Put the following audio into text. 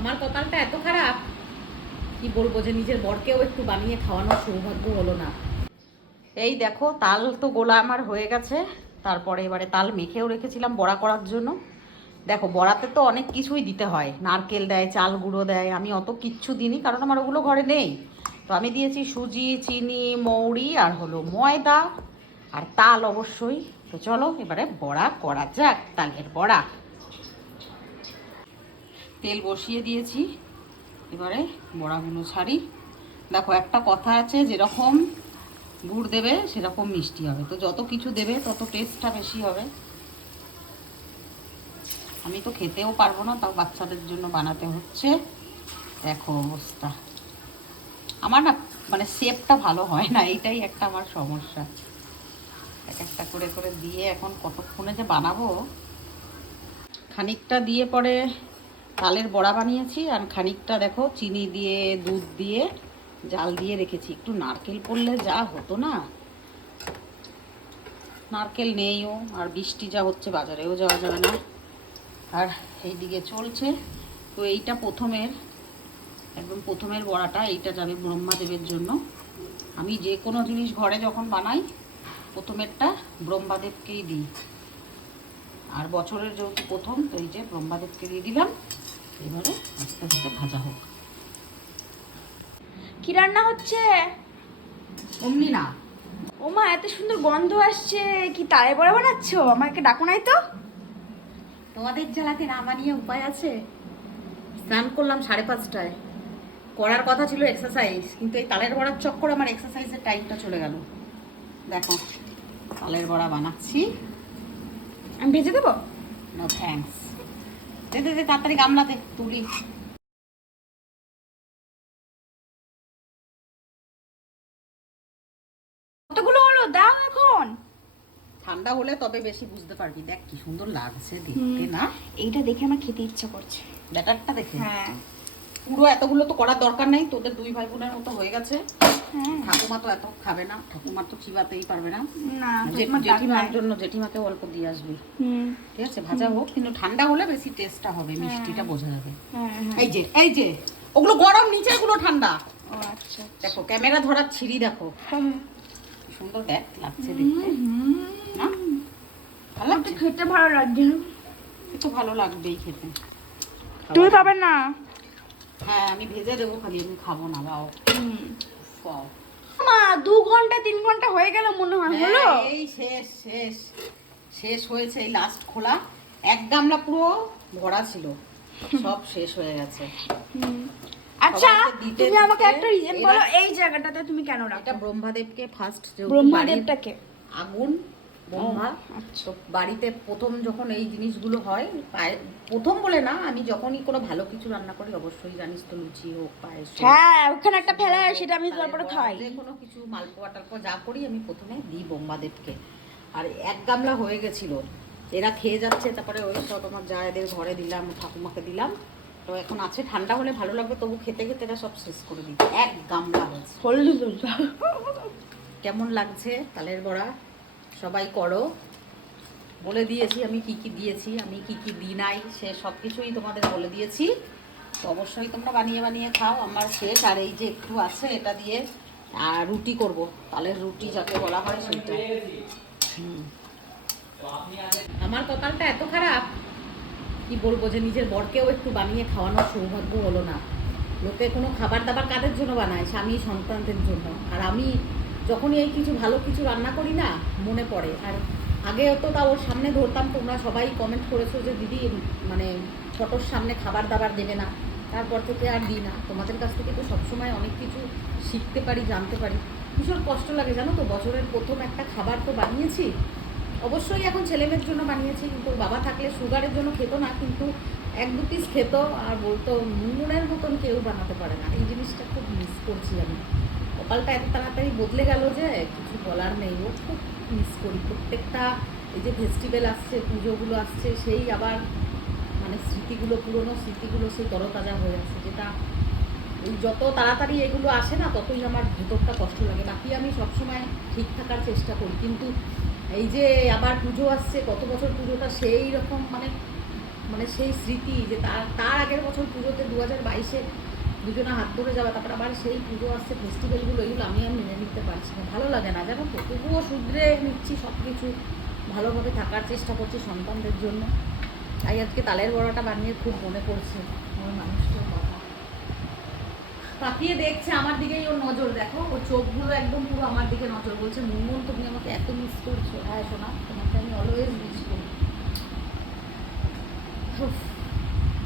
আমার কপালটা এত খারাপ কি বলবো, যে নিজের বরকেও একটু বানিয়ে খাওয়ানোর সৌভাগ্য হলো না। এই দেখো, তাল তো গোলা আমার হয়ে গেছে। তারপরে এবারে তাল মেখেও রেখেছিলাম বড়া করার জন্য। দেখো, বড়াতে তো অনেক কিছুই দিতে হয়, নারকেল দেয়, চাল গুঁড়ো দেয়। আমি অত কিচ্ছু দিইনি, কারণ আমার ওগুলো ঘরে নেই। তো আমি দিয়েছি সুজি, চিনি, মৌরি আর হলো ময়দা আর তাল অবশ্যই। তো চলো এবারে বড়া করা যাক, তালের বড়া। তেল বসিয়ে দিয়েছি, এবারে বড়াগুলো ছাড়ি। দেখো, একটা কথা আছে, যেরকম গুড় দেবে সেরকম মিষ্টি হবে। তো যত কিছু দেবে তত টেস্টটা বেশি হবে। আমি তো খেতেও পারবো না, তাও বাচ্চাদের জন্য বানাতে হচ্ছে। দেখো অবস্থা আমার, না মানে শেপটা ভালো হয় না, এইটাই একটা আমার সমস্যা। এক একটা করে করে দিয়ে এখন কতক্ষণে যে বানাবো। খানিকটা দিয়ে পরে তালের বড়া বানিয়েছি, আর খানিকটা দেখো চিনি দিয়ে দুধ দিয়ে জাল দিয়ে রেখেছি। একটু নারকেল পড়লে যা হতো না, নারকেল নেইও, আর বৃষ্টি যা হচ্ছে বাজারেও যাওয়া যাবে না। আর এইদিকে চলছে। তো এইটা একদম প্রথমের বড়াটা, এইটা যাবে ব্রহ্মাদেবের জন্য। আমি যে কোনো জিনিস ঘরে যখন বানাই প্রথমেরটা ব্রহ্মাদেবকেই দিই। আর বছরের যেহেতু প্রথম, তো এই যে ব্রহ্মাদেবকে দিয়ে দিলাম। এবারে আস্তে আস্তে ভাজা হোক। কি রান্না হচ্ছে? অমনি না। ও মা, এত সুন্দর গন্ধ আসছে! কি তালে বড়া বানাচ্ছো? আমাকে ডাকো নাই তো? তোমাদের জ্বালাতে না বানিয়ে উপায় আছে? স্নান করলাম 5:30টায়। করার কথা ছিল এক্সারসাইজ, কিন্তু এই তালের বড়ার চক্করে আমার এক্সারসাইজের টাইমটা চলে গেল। দেখো, তালের বড়া বানাচ্ছি। আমি ভেজে দেবো? No thanks. দে দে দে, তাড়াতাড়ি গামলাতে তুলি। কতগুলো হলো? দাও এখন। ঠান্ডা হলে তবে বেশি বুঝতে পারবি। দেখ কি সুন্দর লাগছে দেখতে না? এইটা দেখে আমার খেতে ইচ্ছা করছে। ব্যাটারটা দেখে হ্যাঁ। পুরো এতগুলো তো করার দরকার নেই, তোদের 2 ভাই বোনের মতো হয়ে গেছে। হ্যাঁ। ঠাকুমা তো এত খাবে না, ঠাকুমা তো চিবাতেই পারবে না। না, জেঠিমার জন্য জেঠিমাকে অল্প দিয়ে আসবি। ঠিক আছে, ভাজা হোক, কিন্তু ঠান্ডা হলে বেশি টেস্টটা হবে, মিষ্টিটা বোঝা যাবে। এই যে ওগুলো গরম, নিচে এগুলো ঠান্ডা। ও আচ্ছা। দেখো ক্যামেরা ধরার ছিঁড়ি, দেখো কি সুন্দর দেখ লাগছে দেখতে না? ভালো লাগছে খেতে, ভালো লাগছে। তো ভালো লাগবেই খেতে। তুমি খাবে না? হ্যাঁ, আমি ভেজে দেবো, খালি আমি খাবো না। বাও বাও মা, 2 ঘন্টা 3 ঘন্টা হয়ে গেল মনে হয়। হলো? এই শেষ শেষ শেষ হয়েছে, এই লাস্ট খোলা। এক গামলা পুরো ভরা ছিল, সব শেষ হয়ে গেছে। আচ্ছা, সবাইকে দিতে তুমি আমাকে দিতে একটা রিজন বলো, এই জায়গাটাতে তুমি কেন রাখো? এটা ব্রহ্মাদেবকে ফার্স্ট, ব্রহ্মাদেবটাকে আগুন ব্রহ্মা। আচ্ছা। তো বাড়িতে প্রথম যখন এই জিনিসগুলো হয়, প্রথম বলে না, আমি যখনই কোনো ভালো কিছু রান্না করি, অবশ্যই জানিস তো, লুচি হোক, পায়েস হোক, হ্যাঁ, ওখানে একটা ফেলা হয়, সেটা আমি তারপরে খাই। যে কোনো কিছু মালপোয়া টালপোয়া যা করি, আমি প্রথমে দিই ব্রহ্মাদেবকে। আর এক গামলা হয়ে গেছিল, এরা খেয়ে যাচ্ছে, তারপরে ওই সব আমার জায়েদের ঘরে দিলাম, ঠাকুমাকে দিলাম। তো এখন আছে, ঠান্ডা হলে ভালো লাগবে, তবু খেতে খেতে এরা সব শেষ করে দিই। এক গামলা হয়েছে। কেমন লাগছে তালের বড়া? সবাই করো। বলে দিয়েছি আমি কি কি দিয়েছি, আমি কি কি দিই নাই, সে সব কিছুই তোমাদের বলে দিয়েছি। তো অবশ্যই তোমরা বানিয়ে বানিয়ে খাও। আমার শেষ, আর এই যে একটু আছে, এটা দিয়ে আর রুটি করব, তালের রুটি যাকে বলা হয় সেইটা। আমার কপালটা এত খারাপ কি বলবো, যে নিজের বরকেও একটু বানিয়ে খাওয়ানোর সৌভাগ্য হলো না। লোকে কোনো খাবার দাবার কাদের জন্য বানায়? স্বামী সন্তানদের জন্য। আর আমি যখনই এই কিছু ভালো কিছু রান্না করি না, মনে পড়ে। আর আগে তো তা ওর সামনে ধরতাম, তোমরা সবাই কমেন্ট করেছো যে দিদি মানে ফটোর সামনে খাবার দাবার দেবে না। তারপর থেকে আর দিই না। তোমাদের কাছ থেকে তো সবসময় অনেক কিছু শিখতে পারি, জানতে পারি। ভীষণ কষ্ট লাগে জানো তো, বছরের প্রথম একটা খাবার তো বানিয়েছি। অবশ্যই এখন ছেলেমেয়ের জন্য বানিয়েছি, কিন্তু বাবা থাকলে সুগারের জন্য খেতো না, কিন্তু 1-2 পিস খেত, আর বলতো নুনের মতন কেউ বানাতে পারে না। এই জিনিসটা খুব মিস করছি আমি। কপালটা এত তাড়াতাড়ি বদলে গেল যে কিছু বলার নেই। ও খুব মিস করি। প্রত্যেকটা এই যে ফেস্টিভ্যাল আসছে, পুজোগুলো আসছে, সেই আবার মানে স্মৃতিগুলো, পুরনো স্মৃতিগুলো সেই তরতাজা হয়ে আছে, যেটা এই যত তাড়াতাড়ি এগুলো আসে না, ততই আমার ভেতরটা কষ্ট লাগে। বাকি আমি সবসময় ঠিক থাকার চেষ্টা করি, কিন্তু এই যে আবার পুজো আসছে, গত বছর পুজোটা সেই রকম মানে মানে সেই স্মৃতি যে তার তার আগের বছর পুজোতে 2022-এ দুজনে হাত ধরে যাওয়া, তারপর আবার সেই পুজো আসছে, ফেস্টিভ্যালগুলো, এগুলো আমি আর মেনে নিতে পারছি না, ভালো লাগে না জানো তো। তবুও শুধরে নিচ্ছি সব কিছু, ভালোভাবে থাকার চেষ্টা করছি সন্তানদের জন্য। তাই আজকে তালের বড়াটা বানিয়ে খুব মনে পড়ছে আমার মানুষটার কথা। তাকিয়ে দেখছে আমার দিকেই ওর নজর, দেখো ওর চোখগুলো একদম পুরো আমার দিকে নজর, বলছে মুনমুন তুমি আমাকে এত মিস করছো। হ্যাঁ শোনা, তোমাকে আমি অলওয়েজ মিস করি। উফ।